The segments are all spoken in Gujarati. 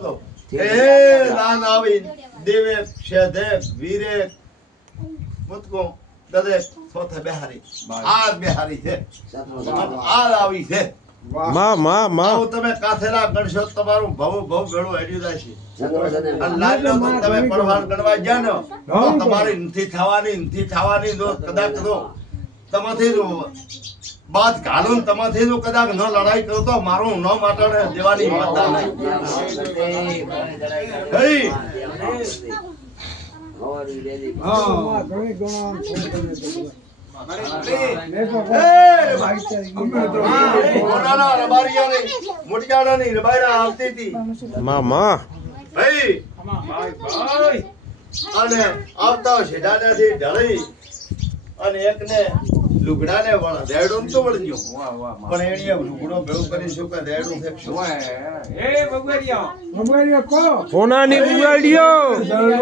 દાન આવી દેવે શેધે વીરે મુતકો દદે સોથે બેહારી આ બેહારી છે આ આવી છે માં તમે કાથેલા ગણશો તમારું ભવ ભેળું હેડ્યું જાય છે અને લાલ્યો તો તમે પરવાન ગણવા ગયા ને તો તમારી નથી થવાની જો કદાચ તો તમાથી બાદ ઘાલું તમાથી જો કદાચ ન લડાઈ કરો તો મારું ન માટાને દેવાની માતા નહીં અને આવતા છેડાનેથી ઢળી અને એકને લુગડાને રેડું તો વળજો પણ એણીએ લુગડો ભેળું કરી શું કે રેડું ફેંકશું હોનાની બુગાડ્યો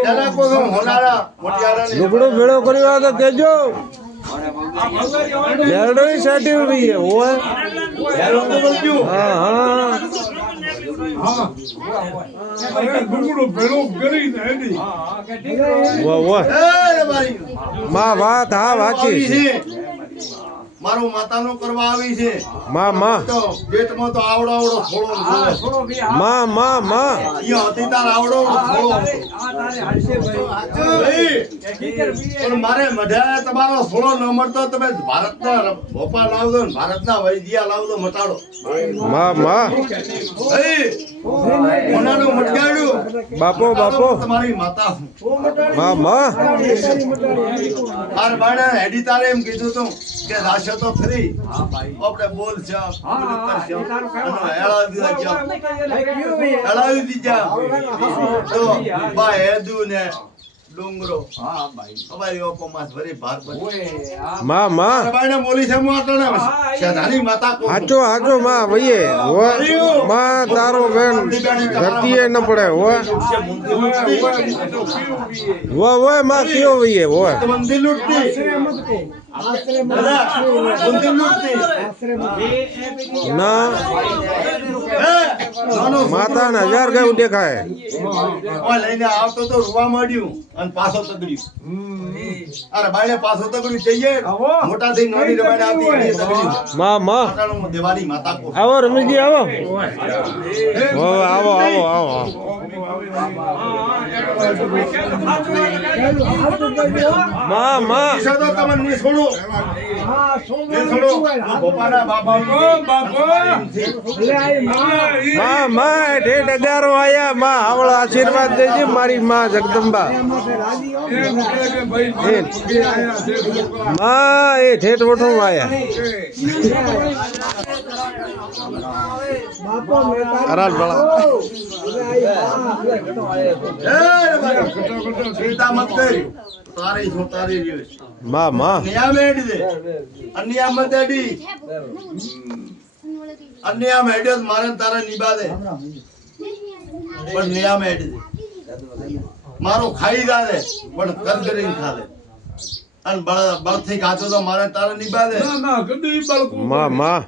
એના કો હોનારા મોટિયારાની લુગડો ભેળો કર્યો તો કેજો રેડો સાટી ઉભી હોય રેડું તો વળજો હા માં વાત હા વાંચી મારું માતાનું કરવા આવી છે માં તો પેટમાં તો આવડો થોડો માં ઈ હતી તાર આવડો થોડો પણ મારે મઢા તમારો થોડો ન મળતો તમે ભારતના ભોપા લાવજો ને ભારતના વૈદ્યા લાવજો મટાડો માં કોનાનું મટકાડ્યું બાપો તમારી માતા માં આર બાણા હેડી તારે એમ કીધું તું કે રાશો તો ખરી આપણે બોલ છે હેળાવી દીજા તો બા હેદુ ને ડુંગરો અમારી ઓકો માસ ભરી ભાર પર માં બાયને બોલી છે મોટને શેધાની માતા કો હાચો માં ભઈએ માં તારો બેન ધરતીએ ન પડે હોય માં કયો ભઈએ હોય મંદિર લૂટતી ના માતા ને 1000 ગાયું દેખાય લઈને આવતો તો રૂવા મળ્યું અને પાછો તગડ્યું અરે બાયને પાછો તગડ્યું જઈએ મોટા થઈ નાની રબાઈને આવતી એની તગડ્યું માં દેવાની માતા કો આવો રમેશજી આવો માં તો તમને ની છોડો ભોપાના બાપા માં ઠેઠ 11 આયા માં આવળો આશીર્વાદ દેજે મારી માં જગદંબા માં એ ઠેઠ વઠો આયા અરાલ બળા ચિંતા મત કરી તારી છો તારી રહ્યો માં નિયા મેડી દે અન્યા મત એડી અન્યા મેડ્યો મારે તારા નિબાદે પણ નિયા મેડી દે મારો ખાઈ જાદે પણ કર કરીને ખાદે અને બળથી ખાતો તો મારે તારે નિબાદે માં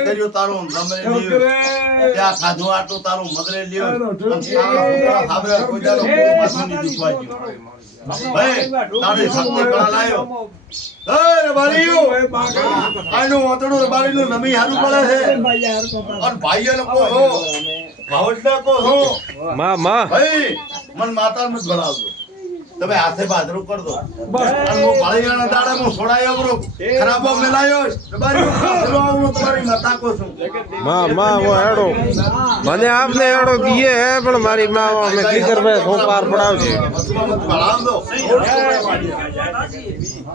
કર્યું તારું નમરે લ્યો ત્યાં ખાધું આટલું તારું મદરે લ્યો અને તારા સાબરે કોઈ દાડો પાછું ની દુખવા ગયો ભાઈ તારે શક્તિ કળા લાયો એ બારીઓ આનું ઓતડું બારીનું નમી હારું પડે છે અને ભાઈઓ લોકો હો ભાવટના કો હો ભાઈ મન માતા મત ભણાવજો તમે હાથે બાજરો કર દો બસ અને હું ભાળીયાના દાડા હું છોડાયો બરો ખરાબો મેલાયો તમારી પાછલો આવું તમારી માતા કો છું માં વો હેડો મને આપને હેડો દીએ હે પણ મારી માં મે કીકર ભાઈ ખોપાર પડાવજે ભણાવ દો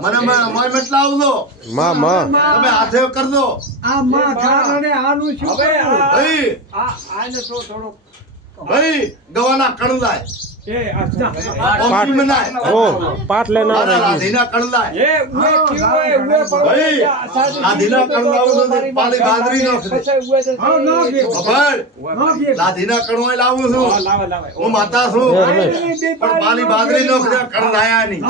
મને મત લાવ દો માં તમે હાથે કર દો આ માં કારણે આનું શું ભાઈ આને તો થોડો ભાઈ ગવાના કણલાય પાટ પાટ લેના રાધીના કણલાય ઉએ ક્યો ઉએ ભાઈ રાધીના કણલાવ તો પાલી બાદરી નો હા નો કે રાધીના કણવાય લાવું છું હું માતા છું પણ પાલી બાદરી નો કણ લાયા નહીં